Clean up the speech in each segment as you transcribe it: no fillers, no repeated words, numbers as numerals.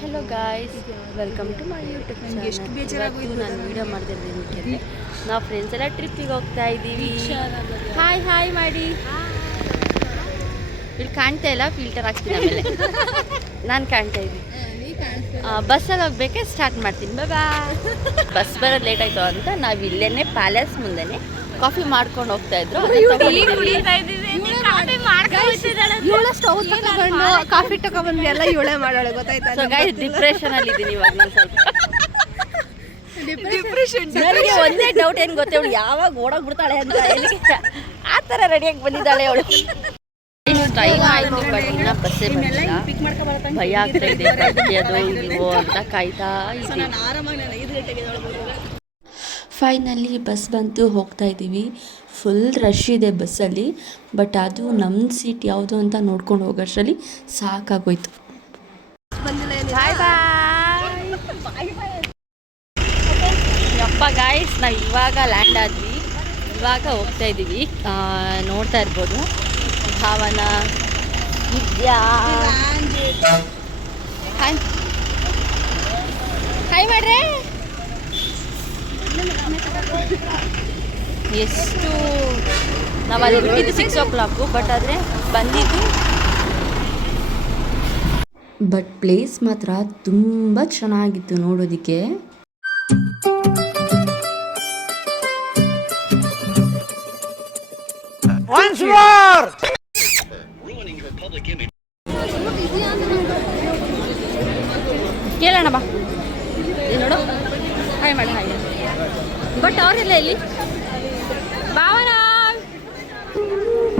Hello guys, welcome to my YouTube channel. ನಾನು video ಮಾಡ್ತಿದ್ದೀನಿ. ನಾವು ಫ್ರೆಂಡ್ಸ್ ಎಲ್ಲ ಟ್ರಿಪ್ಪಿಗೆ ಹೋಗ್ತಾ ಇದ್ದೀವಿ. ಹಾಯ್ ಹಾಯ್ ಮಾಡಿ. ಇಲ್ಲಿ ಕಾಣ್ತಾ ಇಲ್ಲ, ಫಿಲ್ಟರ್ ಹಾಕ್ತೀನಿ ಆಮೇಲೆ. ನಾನು ಕಾಣ್ತಾ ಇದ್ದೀನಿ. ಬಸ್ಸಲ್ಲಿ ಹೋಗ್ಬೇಕೆ ಸ್ಟಾರ್ಟ್ ಮಾಡ್ತೀನಿ. ಬಾಯ್. ಬಸ್ ಬರೋದು ಲೇಟ್ ಆಯಿತು ಅಂತ ನಾವು ಇಲ್ಲೇ ಪ್ಯಾಲೇಸ್ ಮುಂದೆನೆ ಕಾಫಿ ಮಾಡ್ಕೊಂಡು ಹೋಗ್ತಾ ಇದ್ರು. ಕಾಫಿ ತಗೊಂಡ್ಬಂದು ಎಲ್ಲ ಇವಳೆ ಮಾಡೋಳೆ ಗೊತ್ತಾಯ್ತಾ. ಸೊ ಗೈಸ್, ಡಿಪ್ರೆಷನ್ ಅಲ್ಲಿ ಇದ್ದೀನಿ ಇವಾಗ ನಾನು ಸ್ವಲ್ಪ. ನನಗೆ ಒಂದೇ ಡೌಟ್ ಏನು ಗೊತ್ತೇ, ಅವಳು ಯಾವಾಗ ಓಡೋಗ್ಬಿಡ್ತಾಳೆ ಅಂತ. ಆ ಥರ ರೆಡಿಯಾಗಿ ಬಂದಿದ್ದಾಳೆ ಅವಳು. ಟೈಮ್ ಆಯಿತು, ಬಟ್ ಇನ್ನೂ ಬಸ್ಸೇ ಬಂದಿಲ್ಲ. ಭಯ ಆಗ್ತಾ ಇದೆ, ಅದು ಇವು ಅಂತ ಕಾಯ್ತಾ ಇದ್ದೀವಿ. ಫೈನಲಿ ಬಸ್ ಬಂತು, ಹೋಗ್ತಾ ಇದ್ದೀವಿ. ಫುಲ್ ರಶ್ ಇದೆ ಬಸ್ಸಲ್ಲಿ, ಬಟ್ ಅದು ನಮ್ಮ ಸೀಟ್ ಯಾವುದು ಅಂತ ನೋಡ್ಕೊಂಡು ಹೋಗೋಷ್ಟರಲ್ಲಿ ಸಾಕಾಗೋಯ್ತು. ಬಾಯ್ ಬಾಯ್. ಯಪ್ಪ ಗಾಯ್ಸ್, ನಾವು ಇವಾಗ ಲ್ಯಾಂಡ್ ಆದ್ವಿ, ಇವಾಗ ಹೋಗ್ತಾ ಇದ್ದೀವಿ. ನೋಡ್ತಾ ಇರ್ಬೋದು ಭಾವನ, ವಿದ್ಯಾ. ಹಾಯ್ ಹಾಯ್ ಮಾಡ್ರೆ. ಎಷ್ಟು ನಾವು ಅಲ್ಲಿ ಬಿಟ್ಟಿದ್ದು 6 o'clock, ಬಟ್ ಆದರೆ ಬಂದಿದ್ದು. ಬಟ್ ಪ್ಲೇಸ್ ಮಾತ್ರ ತುಂಬ ಚೆನ್ನಾಗಿತ್ತು ನೋಡೋದಕ್ಕೆ. ಕೇಳೋಣ ಬಾ, ನೋಡು. ಹಾಯ್ ಮಾಡಿ, ಹಾಯ್. ಬಟ್ ಅವರೆಲ್ಲ ಇಲ್ಲಿ ಭಾವನಾ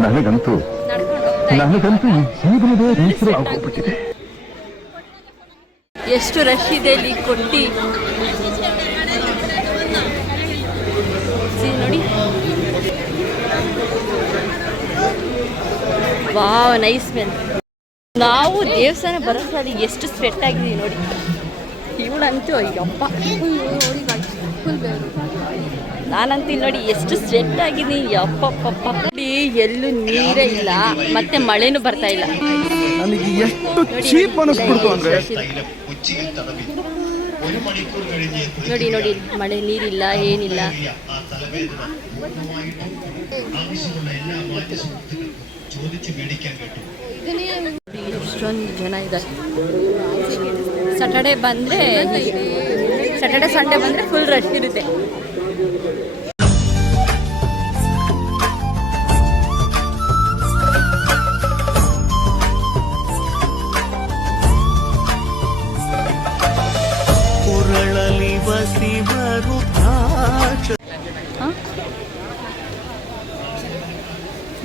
ನನಗಂತೂ ಎಷ್ಟು ರಶ್ ಇದೆ ಇಲ್ಲಿ ಕೊಟ್ಟಿ ನೋಡಿ. Wow, nice smell. ನಾವು ದೇವಸ್ಥಾನ ಬರೋದ್ರಲ್ಲಿ ಎಷ್ಟು ಸ್ವೆಟ್ ಆಗಿದ್ದೀವಿ ನೋಡಿ. ಇವಳಂತೂ ಅಯ್ಯಪ್ಪ, ನಾನಂತೂ ನೋಡಿ ಎಷ್ಟು ಸ್ವೆಟ್ ಆಗಿದ್ದೀನಿ. ಯಪ್ಪಪ್ಪ, ಎಲ್ಲೂ ನೀರೇ ಇಲ್ಲ, ಮತ್ತೆ ಮಳೆನೂ ಬರ್ತಾ ಇಲ್ಲ. ನೋಡಿ ನೋಡಿ, ಮಳೆ ನೀರಿಲ್ಲ, ಏನಿಲ್ಲ. ಎಷ್ಟೊಂದು ಜನ ಇದ್ದಾರೆ. ಸ್ಯಾಟರ್ಡೆ ಸಂಡೇ ಬಂದರೆ ಫುಲ್ ರಶ್ ಇರುತ್ತೆ.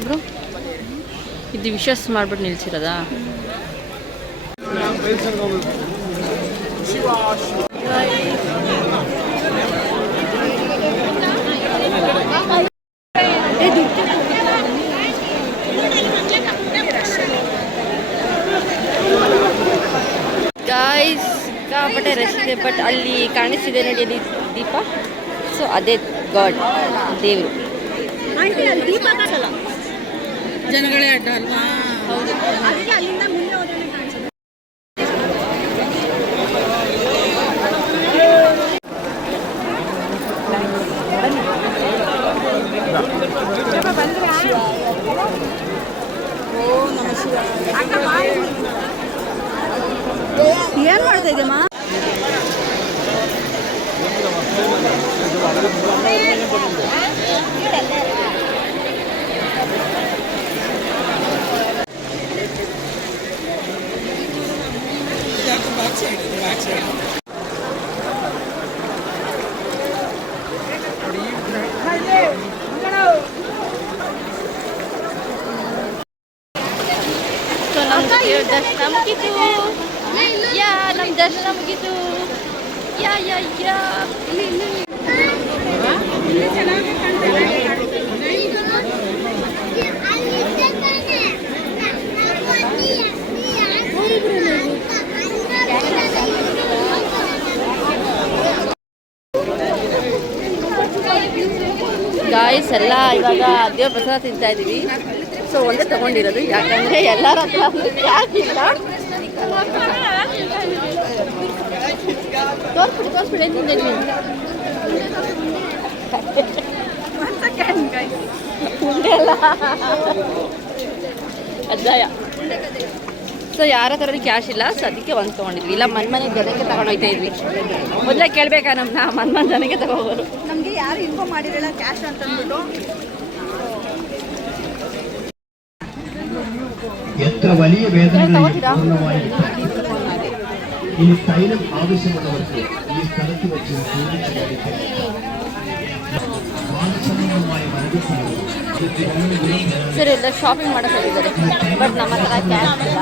ಬ್ರೋ, ಇದು ವಿಶಸ್ ಮಾಡ್ಬಿಟ್ಟು ನಿಲ್ಸಿರೋದಾ? ಗಾಯ್ಸ್, ಸಿಕ್ಕಾಪಟ್ಟೆ ರಶ್ ಇದೆ. ಬಟ್ ಅಲ್ಲಿ ಕಾಣಿಸ್ತಿದೆ ನೋಡಿ, ಅಲ್ಲಿ ದೀಪ. ಸೊ ಅದೇ ಗಾಡ್, ದೇವರು. ಜನಗಳೇ ಅಡ್ಡ ಅಲ್ವಾ? ಹೌದು. ಏನ್ ಮಾಡ್ತಾ ಇದೆಯಮ್ಮ? ದರ್ಶನ ಮುಗಿತು. ನಮ್ಮ ದರ್ಶನ ಮುಗಿತು. ಗಾಯ್ಸ್, ಎಲ್ಲ ಇವಾಗ ದೇವ್ರ ಪ್ರಸಾದ ತಿಂತಾ ಇದ್ದೀವಿ. ಸೊ ಒಂದೇ ತಗೊಂಡಿರೋದು, ಯಾಕಂದರೆ ಎಲ್ಲರ ಹತ್ರ ಯಾಕಿಲ್ಲ. ಅಜ್ಜಾಯ. ಸೊ ಯಾರ ಹತ್ರ ಕ್ಯಾಶ್ ಇಲ್ಲ, ಸೊ ಅದಕ್ಕೆ ಒಂದು ತೊಗೊಂಡಿದ್ವಿ. ಇಲ್ಲ ಮನೆ ಜನಕ್ಕೆ ತಗೊಂಡೋಗ್ತಾ ಇದ್ವಿ. ಮೊದಲೇ ಕೇಳಬೇಕಾ ನಮ್ಮನ್ನ ಮನೆ ಜನಕ್ಕೆ ತಗೋಬೋದು. ನಮಗೆ ಯಾರು ಇನ್ಫಾರ್ಮ್ ಮಾಡಿರಲ್ಲ ಕ್ಯಾಶ್ ಅಂತಂದ್ಬಿಟ್ಟು. എത്ര വലിയ വേദനകളെയും പൂർണ്ണമായി ഇനി തൈലം ആവശ്യമുള്ളവർക്ക് ഈ സ്ഥലത്ത് വെച്ച് മാനസംബന്ധമായ വൈദ്യസേവനം ಸರಿ ಎಲ್ಲ ಶಾಪಿಂಗ್ ಮಾಡೋಕೆ ಹೋಗಿದ್ದಾರೆ, ಬಟ್ ನಮ್ಮ ಹತ್ರ ಕ್ಯಾಶ್ ಇಲ್ಲ.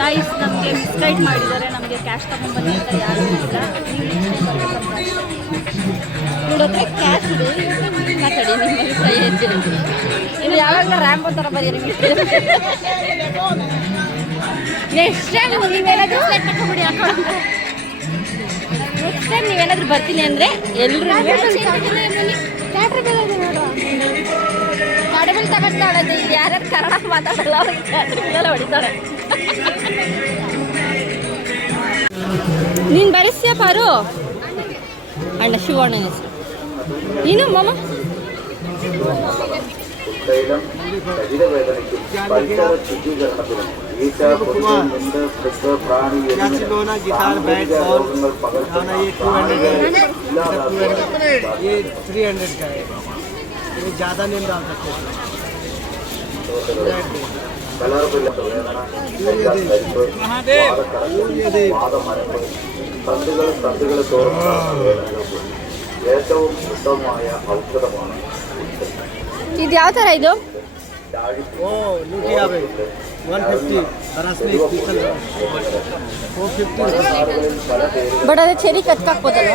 ಗೈಸ್ ನಮಗೆ ಮಿಸ್ಗೈಡ್ ಮಾಡಿದ್ದಾರೆ, ನಮಗೆ ಕ್ಯಾಶ್ ತಗೊಂಡ್ಬನ್ನಿ ಅಂತ ಯಾರು ಇಲ್ಲ. ನಿಮ್ಮ ಹತ್ರ ಕ್ಯಾಶ್ ಇದೆ ಮಾತಾಡಿ, ನಿಮ್ಮ ಅಭಿಪ್ರಾಯ ಹೇಳ್ತೀನಿ. ಇನ್ನು ಯಾವಾಗ ರ್ಯಾಂಪ್ ಥರ ಬರೀರಿ. ನೆಕ್ಸ್ಟ್ ಟೈಮ್ ನೀವೇನಾದರೂ ನೆಕ್ಸ್ಟ್ ಟೈಮ್ ನೀವೇನಾದರೂ ಬರ್ತೀನಿ ಅಂದರೆ ಎಲ್ಲರೂ ಕಡಿಮೆ ತಗೊಂಡ್ತಾಳೆ. ಇಲ್ಲಿ ಯಾರ್ಯಾರು ಕನ್ನಡ ಮಾತಾಡಲ್ಲ ಅವ್ರಿಗೆ ಕ್ಯಾಟ್ರಿಗೆಲ್ಲ ಹೊಡಿತಾರೆ. ನೀನು ಬರೆಸ್ತೀಯ ಪಾರು ಅಣ್ಣ ಶಿವಣ್ಣನ ಹೆಸರು. ನೀನು ಮಾಮ തൈലം ശരീരവേദനയ്ക്കും പരിസര ശുചീകരണത്തിനും ഈച്ച കൊതുക് വൃക്ക പ്രാണി രോഗങ്ങൾ പകർത്തുന്ന ये 300 का है, ये ज़्यादा नहीं डाल सकते। കലർപ്പില്ലാത്ത വേദന വാദമരങ്ങൾ സന്ധികൾ തോറുന്ന വേദനകൾക്ക് ഏറ്റവും ഉത്തമമായ ഔഷധമാണ്. ಇದು ಯಾವ ಥರ ಇದು? ओ लुटिया भाई 150 बरस में स्पेशल 450 ಬಟ್ ಅದು ಚೆರಿ ಕತ್ಕಾಕ್ಬೋದಲ್ವ?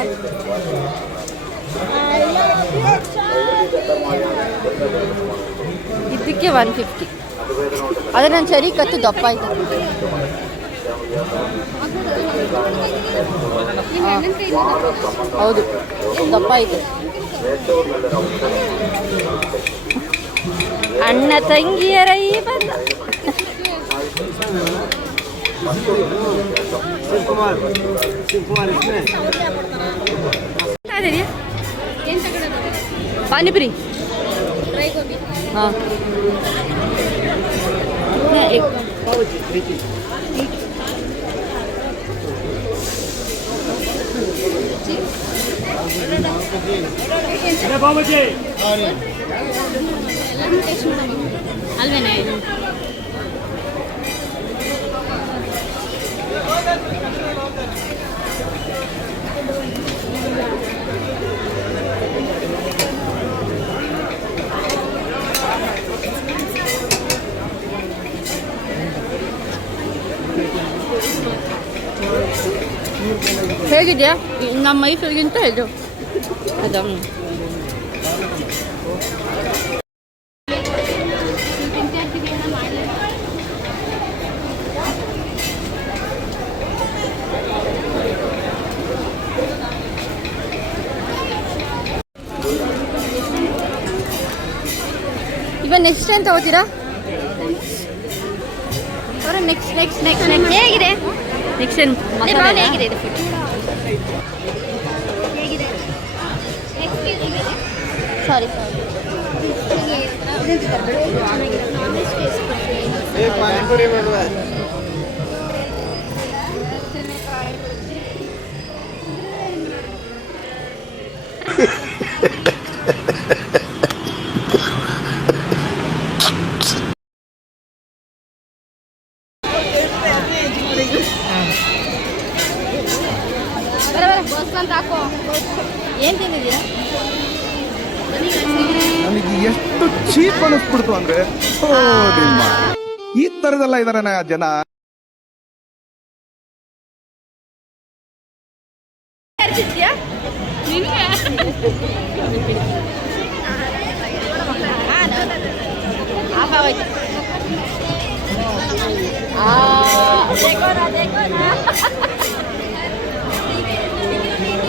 ಇದಕ್ಕೆ 150. ಅದೇ ನನ್ನ ಚೆರಿ ಕತ್ತು ದಪ್ಪ ಆಯ್ತು. ಹೌದು ದಪ್ಪ ಆಯ್ತು. ಅಣ್ಣ ತಂಗಿಯರ ಈ ಬಂದ ಪಾನಿಪುರಿ. ಹಾಂ ಅಲ್ವೇನೆ. ಹೇಗಿದೆಯಾ ನಮ್ಮ ಮೈಸೂರಿಗಿಂತ ಇದು ಅದು? ಇವಾಗ ನೆಕ್ಸ್ಟ್ ಏನು ತಗೋತೀರಾ? ನೆಕ್ಸ್ಟ್ ಹೇಗಿದೆ? ನೆಕ್ಸ್ಟ್ ಏನು ಮಸಾಲೆ ಹೇಗಿದೆ ಇದು? ಸಾರಿ पानीपुरी में ಏನು ತಿಂದಿದ್ದೀರಾ? ನನಗೆ ಎಷ್ಟು ಚೀಪ್ ಅನಿಸ್ಬಿಡ್ತು ಅಂದ್ರೆ ಈ ತರದೆಲ್ಲ ಇದಾರೆ ಜನ.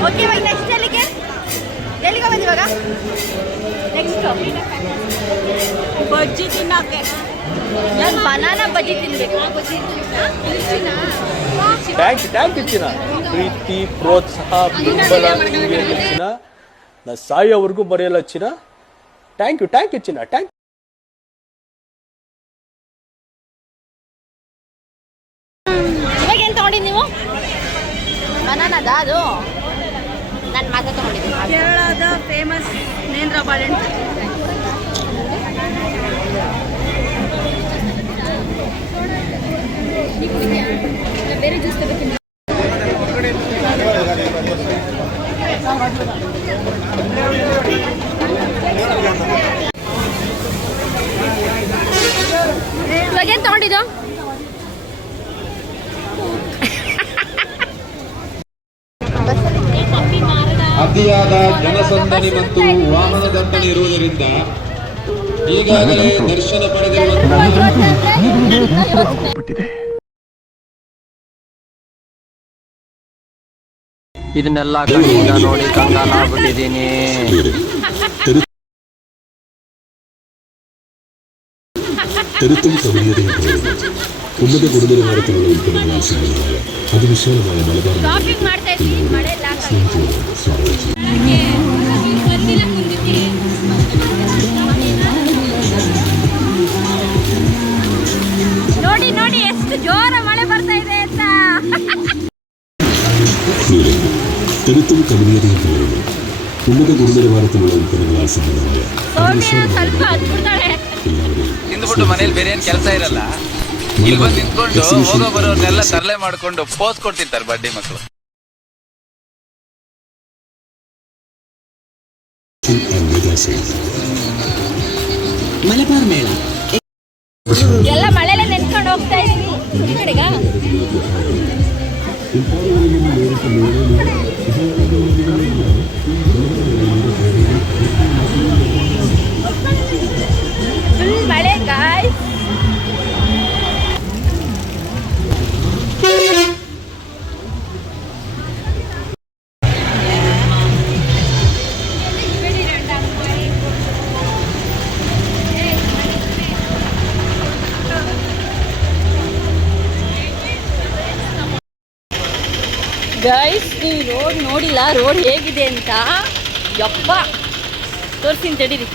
ಓಕೆ ಇವಾಗ ನೆಕ್ಸ್ಟ್ ಎಲ್ಲಿಗೆ ಬಂದು ಇವಾಗ ನೆಕ್ಸ್ಟ್ ಬಜ್ಜಿ ತಿನ್ನೋಕೆ. ನಾನು ಬನಾನಾ ಬಜ್ಜಿ ತಿನ್ಬೇಕು. ಟ್ಯಾಂಕ್ ಇಚ್ಚಿನ ಪ್ರೀತಿ ಪ್ರೋತ್ಸಾಹ ಬೆಂಬಲ ಹೀಗೆ ಚಿನ್ನ ನಾ ಸಾಯೋವರೆಗೂ ಮರೆಯಲ್ಲ ಚಿನ್ನ. ಥ್ಯಾಂಕ್ ಯು ಚಿನ್ನ. ಥ್ಯಾಂಕ್ ಇವಾಗ ಏನು ತಗೊಂಡಿದ್ದು ನೀವು? ಬನಾನದ ಅದು ನಾನು ಮಾತ್ರ ತಗೊಂಡಿದ್ದೀನಿ. ಕೇರಳದ ಫೇಮಸ್ ನೇಂದ್ರ ಬಾಳೆಹಣ್ಣು. ಬೇರೆ ಜ್ಯೂಸ್ ತಗೋತೀನಿ. ಇವಾಗ ಏನು ತಗೊಂಡಿದ್ದು? ಅತಿಯಾದ ಜನಸಂದಣಿ ಮತ್ತು ವಾಹನ ದಟ್ಟಣೆ ಇರುವುದರಿಂದ ಈಗಾಗಲೇ ದರ್ಶನ ಪಡೆದಿರುವ ಇದನ್ನೆಲ್ಲ ಕಣ್ಣಿಂದ ನೋಡಿ ಕಂಗಾಲಾಗ್ಬಿಟ್ಟಿದ್ದೀನಿ. തെരുത്തും കവിതയും ഉന്നത ഗുരുനിലവാരത്തിലുള്ള ഉൽപ്പന്നങ്ങൾ ആവശ്യമായ അതിവിശാലമായ മലബാർ സ്വാഗതം. ನೋಡಿ ನೋಡಿ ಎಷ್ಟು ಜೋರ ಮಳೆ ಬರ್ತಾ ಇದೆ ಅಂತ. തെരുത്തും കവിതയും ഉന്നത ഗുരുനിലവാരത്തിലുള്ള ഉൽപ്പന്നങ്ങളാൽ സമ്പന്നമായ ಸ್ವಲ್ಪ ಹತ್ಬಿಡ್ತಾಳೆ. ತಿಂದ್ಬಿಟ್ಟು ಮನೇಲಿ ಬೇರೆ ಏನ್ ಕೆಲಸ ಇರಲ್ಲ, ಇಲ್ಲಿ ಬಂದು ನಿಂತ್ಕೊಂಡು ಹೋಗೋ ಬರೋರ್ನೆಲ್ಲ ತರಲೆ ಮಾಡ್ಕೊಂಡು ಪೋಸ್ ಕೊಡ್ತಿರ್ತಾರೆ ಬಡ್ಡಿ ಮಕ್ಕಳು. മലബാർ മേള ಎಲ್ಲ ಮಳೆಲೆ ನೆನ್ಕೊಂಡು ಹೋಗ್ತಾ ಇದೀವಿ ಈ ಕಡೆಗ. ಫುಲ್ ಮಳೆ ಗಾಯ್ಸ್. ಗೈಸ್ ನೀವು ರೋಡ್ ನೋಡಿಲ್ಲ, ರೋಡ್ ಹೇಗಿದೆ ಅಂತ. ಯಪ್ಪ ತೋರಿಸ್ತೀನಿ ತಡೀರಿ.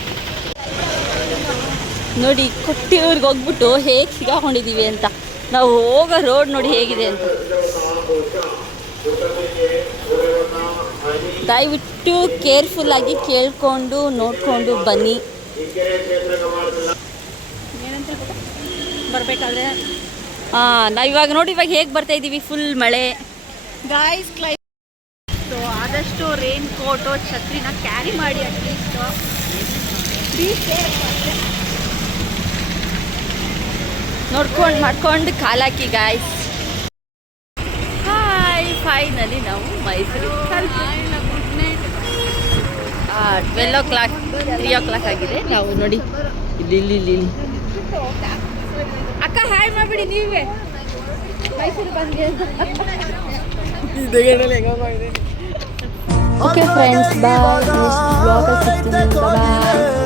ನೋಡಿ ಕೊಟ್ಟಿಯವ್ರಿಗೆ ಹೋಗ್ಬಿಟ್ಟು ಹೇಗೆ ಸಿಗಾಕೊಂಡಿದ್ದೀವಿ ಅಂತ. ನಾವು ಹೋಗೋ ರೋಡ್ ನೋಡಿ ಹೇಗಿದೆ ಅಂತ. ದಯವಿಟ್ಟು ಕೇರ್ಫುಲ್ಲಾಗಿ ಕೇಳ್ಕೊಂಡು ನೋಡಿಕೊಂಡು ಬನ್ನಿ. ಬರಬೇಕಾದ್ರೆ ನಾವಿವಾಗ ನೋಡಿ ಇವಾಗ ಹೇಗೆ ಬರ್ತಾ ಇದ್ದೀವಿ, ಫುಲ್ ಮಳೆ ಗಾಯ್ಸ್. ಸೊ ಆದಷ್ಟು ರೇನ್ ಕೋಟು ಛತ್ರಿನ ಕ್ಯಾರಿ ಮಾಡಿ. ಅಟ್ಲೀಸ್ಟ್ ನೋಡ್ಕೊಂಡು ಮಾಡ್ಕೊಂಡು ಕಾಲಾಕಿ ಗಾಯ್ಸ್. ಹಾಯ್, ಫೈನಲಿ ನಾವು ಮೈಸೂರು 12 o'clock 3 o'clock ಆಗಿದೆ. ನಾವು ನೋಡಿ ಇಲ್ಲಿ ಅಕ್ಕ ಹಾಯ್ ಮಾಡಿಬಿಡಿ ನೀವೇ ಮೈಸೂರು ಬಂದ್ವಿ ಅಂತ. ಓಕೆ ಫ್ರೆಂಡ್ಸ್, ಬಾಯ್. ನೆಕ್ಸ್ಟ್ ಬ್ಲಾಗಲ್ಲಿ ಸಿಗ್ತೀನಿ. ಬಾಯ್.